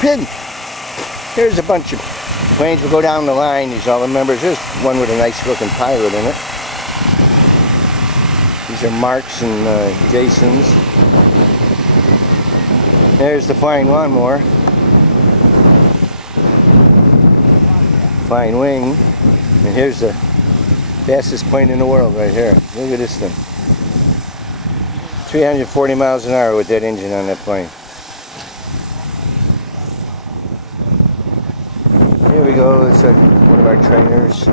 hidden. Here's a bunch of planes. We'll go down the line. These are all the members. There's one with a nice looking pilot in it. These are Mark's and Jason's. There's the flying lawnmower. Flying wing. And here's the fastest plane in the world right here. Look at this thing. 340 miles an hour with that engine on that plane. Here we go. It's one of our trainers.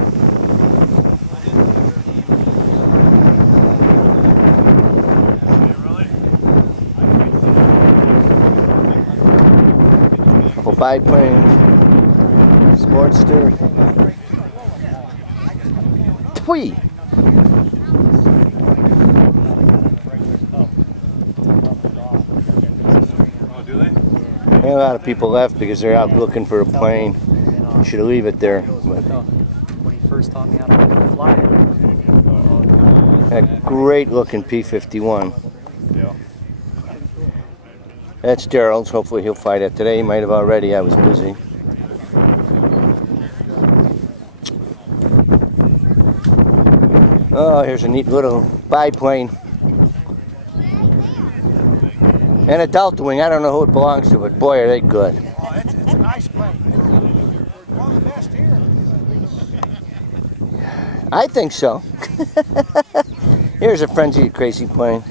Couple biplanes. Sportster. Twee. A lot of people left because they're out looking for a plane. Should leave it there. When he first taught me how to fly it. A great looking P-51. That's Daryl's. Hopefully he'll fly that today. He might have already. I was busy. Oh, here's a neat little biplane. And a Delta Wing. I don't know who it belongs to, but boy, are they good. Oh, it's a nice plane. One of the best here. I think so. Here's a Frenzy crazy plane.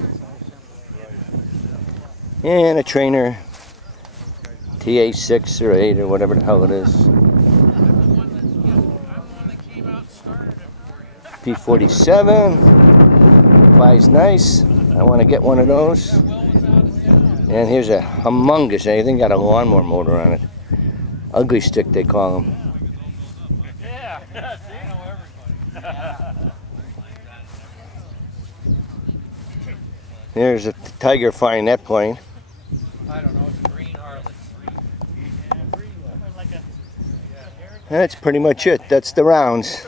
And a trainer. TA-6 or 8 or whatever the hell it is. P-47. Flies nice. I want to get one of those. And here's a humongous, I think got a lawnmower motor on it. Ugly stick they call them. Yeah, see? I know everybody. There's a Tiger flying that plane. I don't know, it's a green Harley. That's pretty much it. That's the rounds.